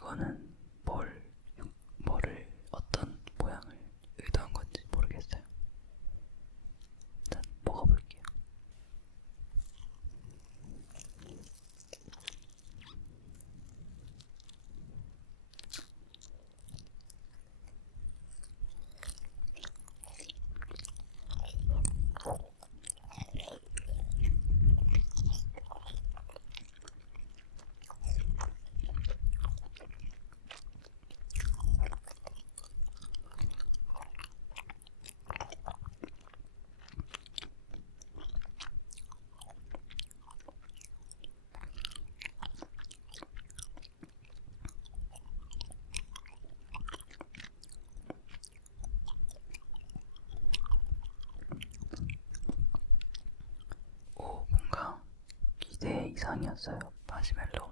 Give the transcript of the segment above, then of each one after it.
이거는 빵이었어요. 마시멜로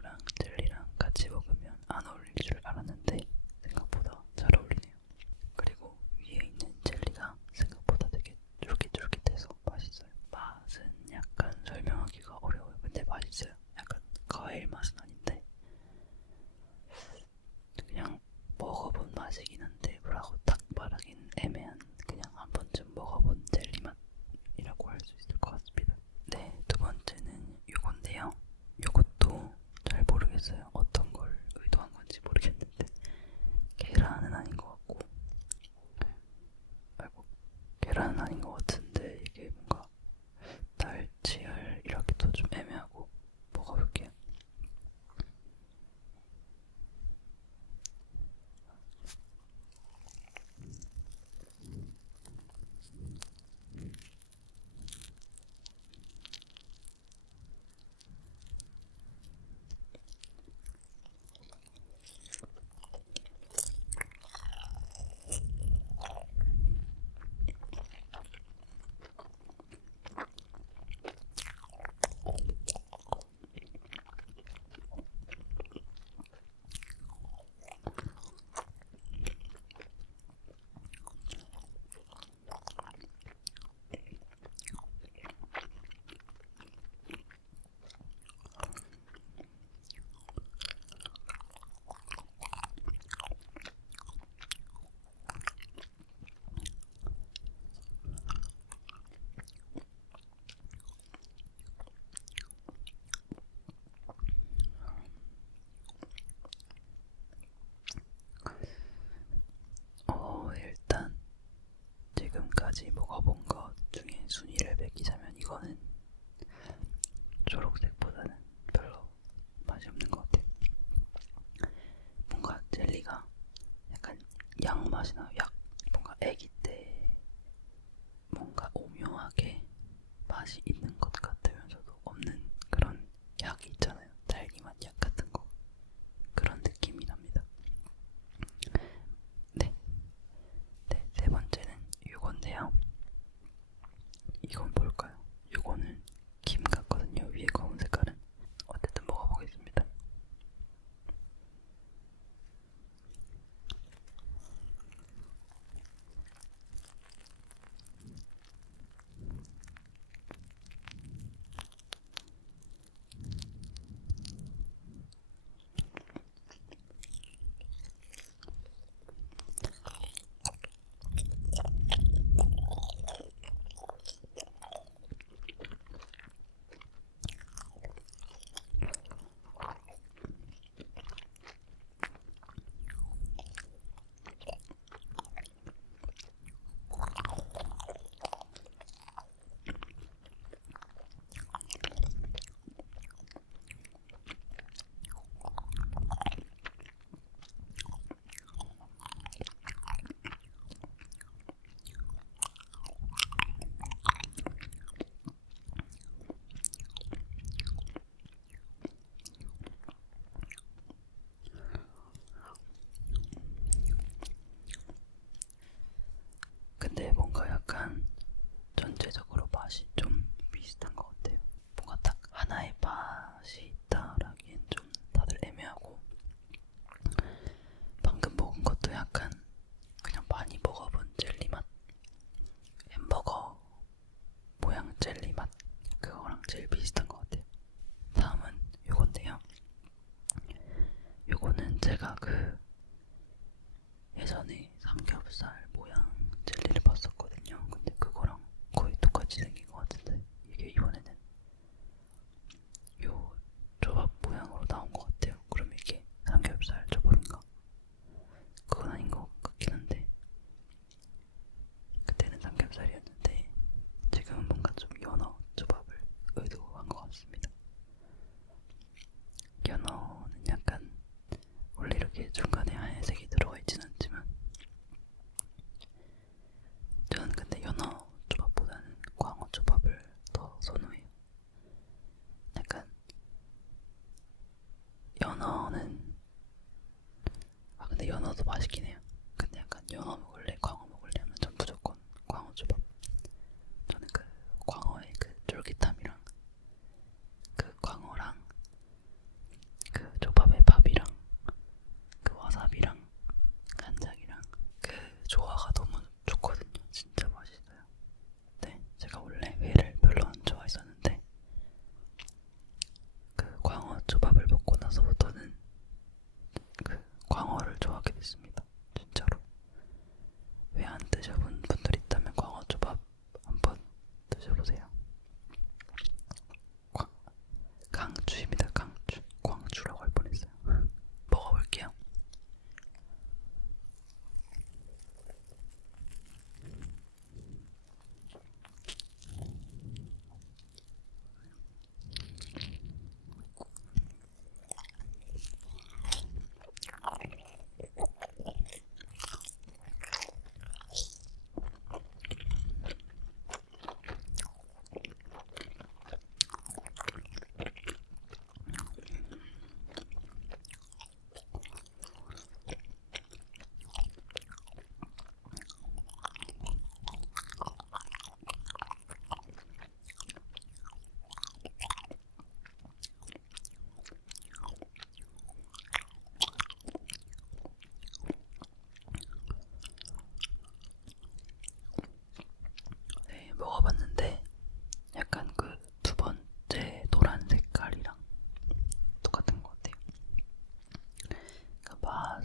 기억하시나요? 약 뭔가 아기 때 뭔가 오묘하게 맛이 있는 것 같아요.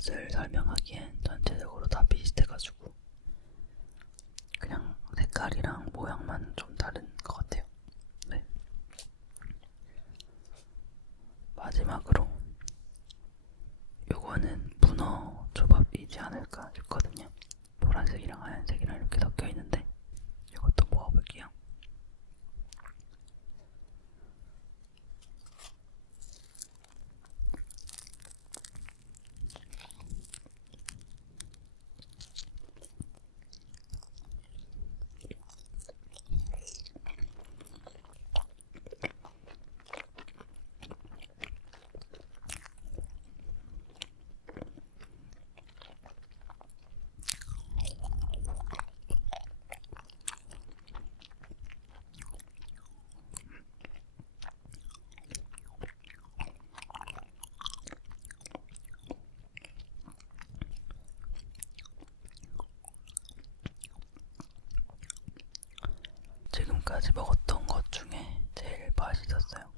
것을 설명하기엔 전체적으로 다 비슷해가지고. 지금까지 먹었던 것 중에 제일 맛있었어요.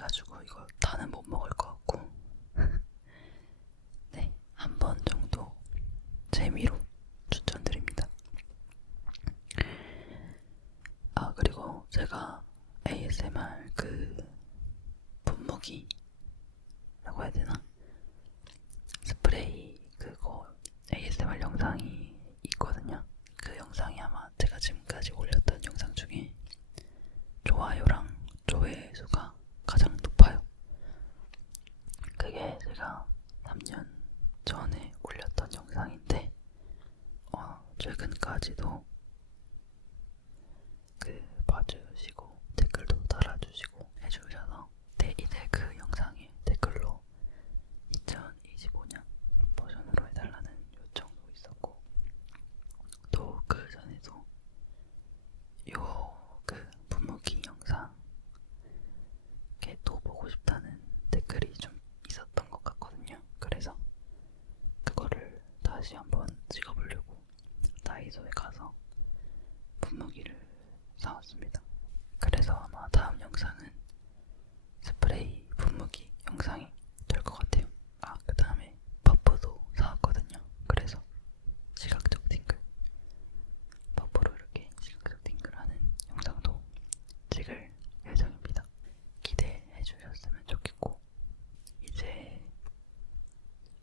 해가지고 이거 다는 못 먹을 것 같고 네, 한번 정도 재미로 추천드립니다. 아 그리고 제가 ASMR 그 분무기라고 해야 되나 스프레이 그거 ASMR 영상이 있거든요. 그 영상이 아마 제가 지금까지 올렸던 영상 중에 좋아요랑 조회수가 분무기를 사왔습니다. 그래서 아마 다음 영상은 스프레이 분무기 영상이 될것 같아요. 아, 그 다음에 버프도 사왔거든요. 그래서 지각적 팅글, 버프로 이렇게 지각적 팅글하는 영상도 찍을 예정입니다. 기대해 주셨으면 좋겠고, 이제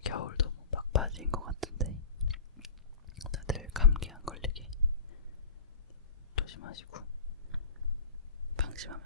겨울도 막 빠진 것 같아요. 마시고 방심하면